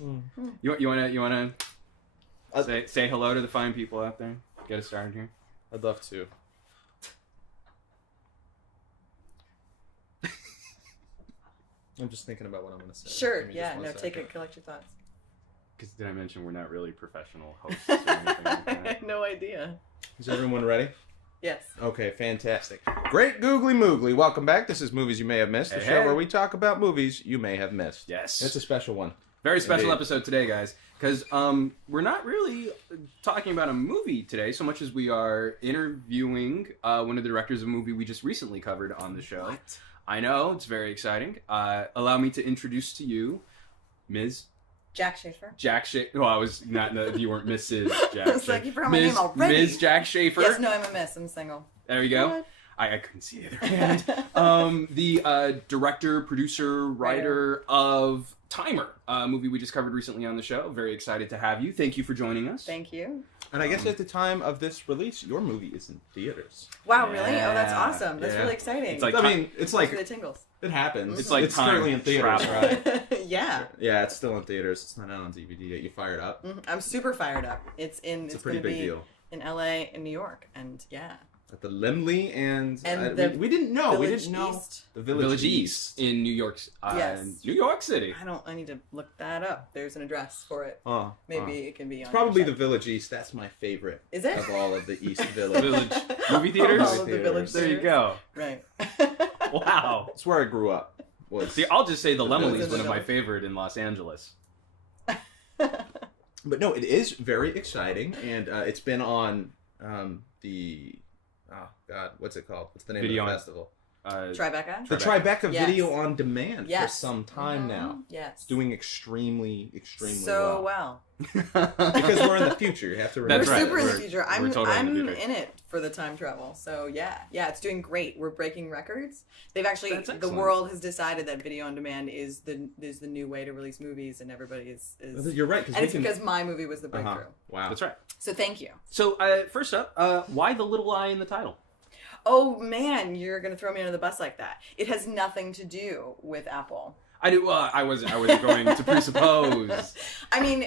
You wanna say hello to the fine people out there? Get us started here. I'd love to. I'm just thinking about what I'm gonna say. Sure. Yeah. No. Take it. Collect your thoughts. Because did I mention we're not really professional hosts or anything like that? I had no idea. Is everyone ready? Yes. Okay, fantastic. Great googly moogly. Welcome back. This is Movies You May Have Missed, the show where we talk about movies you may have missed. Yes. It's a special one. Very special episode today, guys. Because we're not really talking about a movie today so much as we are interviewing one of the directors of a movie we just recently covered on the show. What? I know, it's very exciting. Allow me to introduce to you Ms. Jac Schaeffer. Jac Schaeffer. Well, I was not. No, you weren't Mrs. Jac. I was like, you forgot my name already. Ms. Jac Schaeffer. Yes. No, I'm a miss. I'm single. There you go. What? I couldn't see either hand. The director, producer, writer of TiMER, a movie we just covered recently on the show. Very excited to have you. Thank you for joining us. Thank you. And I guess at the time of this release, your movie is in theaters. Wow, really? Oh, that's awesome. That's Yeah. really exciting. It's like, I mean, it's like like the tingles. it happens. It's like it's time currently in theaters, travel. right? Yeah. Yeah, it's still in theaters. It's not out on DVD yet. You fired up? I'm super fired up. It's It's a pretty gonna big be deal. in LA and New York, and yeah. At the Lemley and we didn't know. We Village didn't know East. the Village East in New York. Yes. New York City. I need to look that up. There's an address for it. Oh, Maybe it can be on. it's probably your the site. Village East. That's my favorite. Is it? Of all of the East Village. Village movie theaters. All of the Village There you theaters. go. Right. Wow. That's where I grew up. Was See, I'll just say the Village. Lemley is one of my favorite in Los Angeles. But no, it is very exciting, and it's been on the what's it called? What's the name Video of the on- festival? Tribeca. The Tribeca Yes. Video on Demand Yes. for some time now. Yes. It's doing extremely so well. because we're in the future. You have to remember. That's We're right. super in the We're- future. we're totally I'm in the future. in it for the time travel. So yeah, it's doing great. We're breaking records. They've actually That's the excellent. world has decided that video on demand is the new way to release movies, and everybody is. You're right, And it's because my movie was the breakthrough. Wow. That's right. So thank you. So first up, why the little I in the title? Oh man, you're gonna throw me under the bus like that. It has nothing to do with Apple. I do. I wasn't going to presuppose. I mean,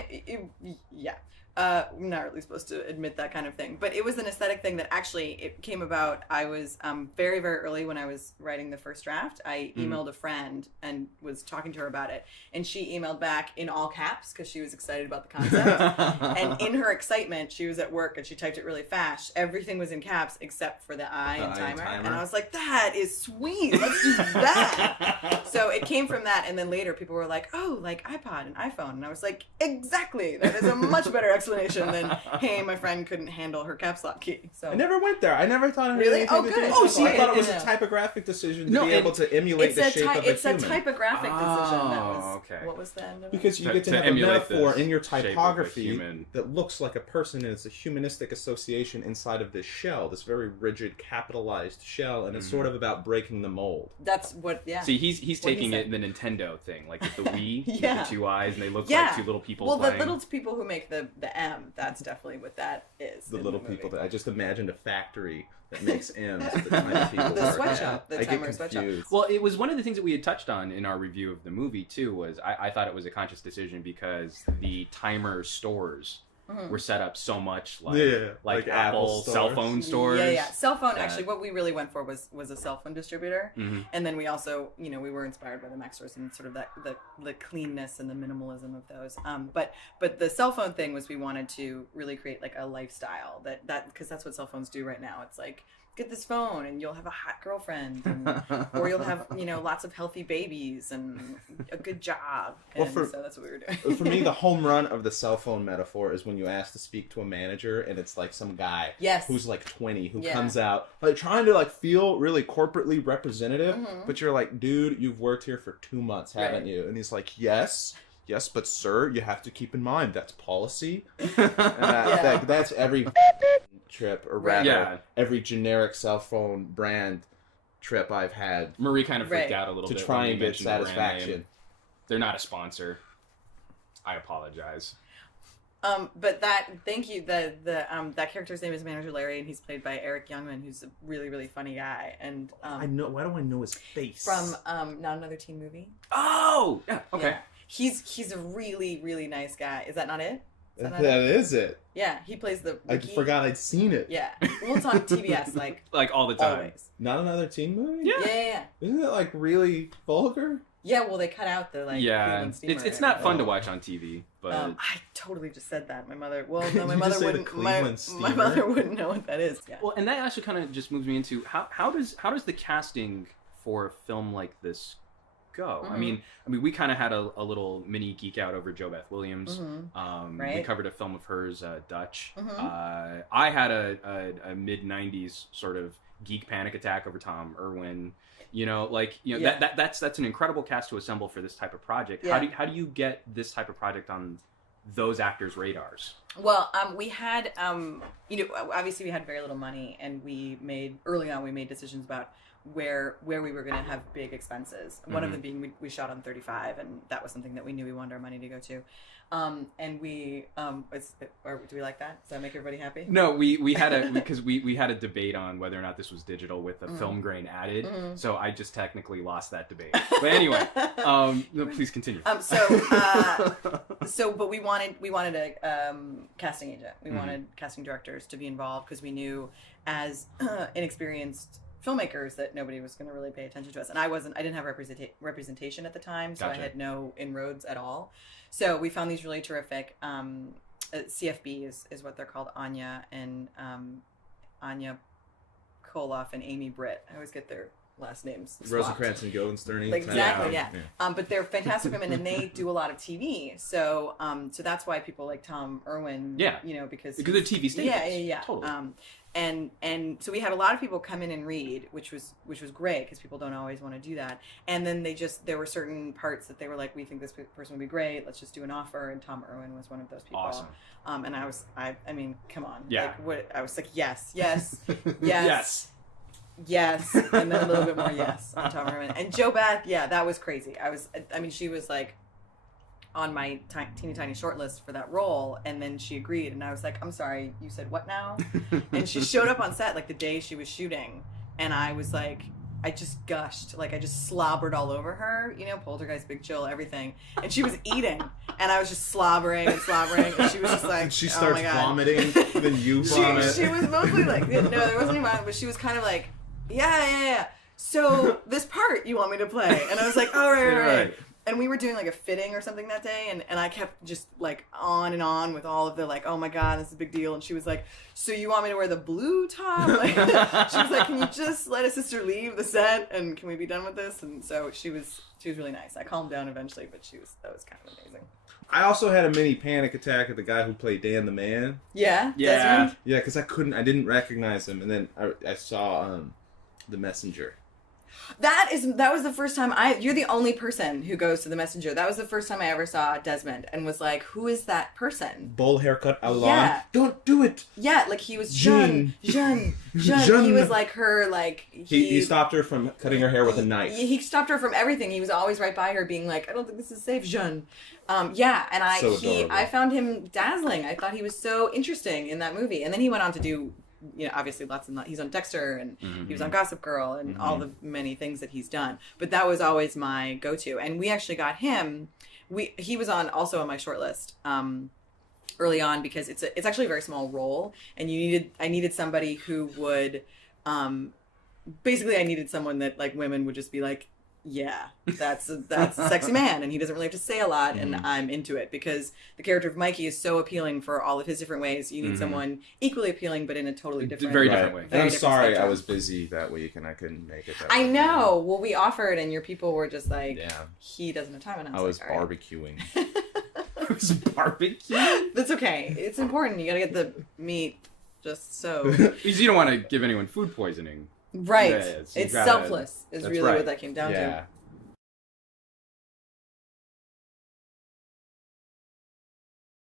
yeah. I'm not really supposed to admit that kind of thing, but it was an aesthetic thing that actually it came about. I was very, very early when I was writing the first draft. I emailed a friend and was talking to her about it, and she emailed back in all caps because she was excited about the concept. And in her excitement, she was at work and she typed it really fast. Everything was in caps except for the I and timer. And I was like, that is sweet. Let's do that. So it came from that, and then later people were like, oh, like iPod and iPhone, and I was like, exactly. That is a much better explanation than, hey, my friend couldn't handle her caps lock key. So I never went there. I never thought it had Really? anything Oh, to do good. with Oh, it. see, I thought it was yeah. a typographic decision to No, be able to emulate the shape of a it's human. a typographic decision. That was okay. what was the end of it? Because you To- get to to have a emulate metaphor the in your shape of a typography human. that looks like a person, and it's a humanistic association inside of this shell, this very rigid, capitalized shell, and it's sort of about breaking the mold. That's what. Yeah. See, he's What he taking said. it the Nintendo thing, like with the Wii, Yeah. with the two eyes, and they look Yeah. like two little people well, playing. the little people who make the M, that's definitely what that is. The in little movie. people that I just imagined a factory that makes M's. The kind of people The work sweatshop, at. the I get TiMER sweatshop. confused. Well, it was one of the things that we had touched on in our review of the movie too. Was I thought it was a conscious decision because the TiMER stores were set up so much like Yeah, like like Apple Apple cell stores. phone stores. Yeah. Cell phone. that- Actually, what we really went for was a cell phone distributor, Mhm. and then we also, we were inspired by the Mac stores and sort of that the cleanness and the minimalism of those. But the cell phone thing was we wanted to really create like a lifestyle that because that's what cell phones do right now. It's like, get this phone and you'll have a hot girlfriend, or you'll have lots of healthy babies and a good job. Well, And so that's what we were doing. For me, the home run of the cell phone metaphor is when you ask to speak to a manager, and it's like some guy Yes. who's like 20 who Yeah. comes out like trying to like feel really corporately representative, Mhm. but you're like, dude, you've worked here for 2 months, haven't Right. you? And he's like, yes, but sir, you have to keep in mind that's policy. And that's every trip, or rather, Yeah. every generic cell phone brand trip I've had Marie kind of freaked Right. out a little to bit try when we and get mentioned the brand satisfaction. name. They're not a sponsor. I apologize. But thank you. That character's name is Manager Larry, and he's played by Eric Youngman, who's a really, really funny guy. And I know. Why do I know his face? from Not Another Teen Movie. Oh, yeah. Okay. Yeah. He's a really, really nice guy. Is that not it? That is it. Yeah, he plays the Ricky. I forgot I'd seen it. Yeah. Well, it's on TBS, like all the time. always. Not another teen movie? Yeah. Isn't it like really vulgar? Yeah, well, they cut out the Cleveland steamer. It's not fun to watch on TV, but I totally just said that. My mother. Well, no, my You mother just say the wouldn't. Cleveland My steamer? mother wouldn't know what that is. Yeah. well, and that actually kind of just moves me into how does the casting for a film like this go? Mm-hmm. I mean, we kind of had a little mini geek out over Jo Beth Williams. Mm-hmm. We Right. covered a film of hers, Dutch. Mm-hmm. I had a mid '90s sort of geek panic attack over Tom Irwin. Yeah. That's an incredible cast to assemble for this type of project. Yeah. How do you get this type of project on those actors' radars? Well, we had, obviously we had very little money, and early on we made decisions about where we were going to have big expenses. One of them being we shot on 35, and that was something that we knew we wanted our money to go to. And we, or do we like that? Does that make everybody happy? No, we had because we had a debate on whether or not this was digital with a film grain added. So I just technically lost that debate. But anyway, no, please continue. But we wanted a casting agent. We wanted casting directors to be involved because we knew as inexperienced filmmakers that nobody was going to really pay attention to us, and I didn't have representation at the time, so Gotcha. I had no inroads at all. So we found these really terrific CFB is what they're called, Anya Koloff and Amy Britt. I always get their last names swapped. Rosencrantz and Guildenstern. Exactly, yeah. But they're fantastic women, and they do a lot of TV. So that's why people like Tom Irwin. Yeah. Because they're TV staples. Yeah. Totally. And so we had a lot of people come in and read, which was great because people don't always want to do that. And then there were certain parts that they were like, we think this person would be great. Let's just do an offer. And Tom Irwin was one of those people. Awesome. And I mean, come on. Yeah. I was like, yes, yes. Yes. And then a little bit more yes on Tom Irwin. And Jo Beth, yeah, that was crazy. She was like on my teeny tiny short list for that role, and then she agreed, and I was like, I'm sorry, you said what now? And she showed up on set like the day she was shooting, and I was like, I just gushed, like I just slobbered all over her, Poltergeist, Big Chill, everything, and she was eating, and I was just slobbering, and she was just like, She oh starts my God. vomiting, then you vomit. She was mostly like, no, there wasn't any vomit, but she was kind of like, yeah. So this part you want me to play, and I was like, oh right. And we were doing like a fitting or something that day, and I kept just like on and on with all of the like, oh my God, this is a big deal. And she was like, so you want me to wear the blue top? Like, she was like, can you just let a sister leave the set and can we be done with this? And so she was really nice. I calmed down eventually, but that was kind of amazing. I also had a mini panic attack at the guy who played Dan the Man. Yeah? Yeah. Desmond? Yeah, because I didn't recognize him, and then I saw The Messenger. That was the first time you're the only person who goes to The Messenger. That was the first time I ever saw Desmond and was like, who is that person? Bowl haircut, Alain. Yeah. Don't do it. Yeah, like he was Jean. Jean. Jean. He was like her, like He stopped her from cutting her hair with a knife. He stopped her from everything. He was always right by her, being like, I don't think this is safe, Jean. Yeah, and I found him dazzling. I thought he was so interesting in that movie. And then he went on to do, obviously he's on Dexter, and he was on Gossip Girl, and all the many things that he's done. But that was always my go-to. And we actually got him. He was also on my short list early on because it's actually a very small role, and I needed somebody who would basically I needed someone that like women would just be like, yeah, that's a sexy man, and he doesn't really have to say a lot, and I'm into it because the character of Mikey is so appealing for all of his different ways. You need someone equally appealing, but in a totally different, very different way. And I'm different sorry, spectrum. I was busy that week and I couldn't make it. I know. Well, we offered, and your people were just like, Yeah. he doesn't have time, and I was like, all right. barbecuing. It was barbecue. That's okay. It's important. You gotta get the meat just so Because you don't want to give anyone food poisoning. right. Yeah, It's gotta- selfless. Is that's really right. what that came down Yeah.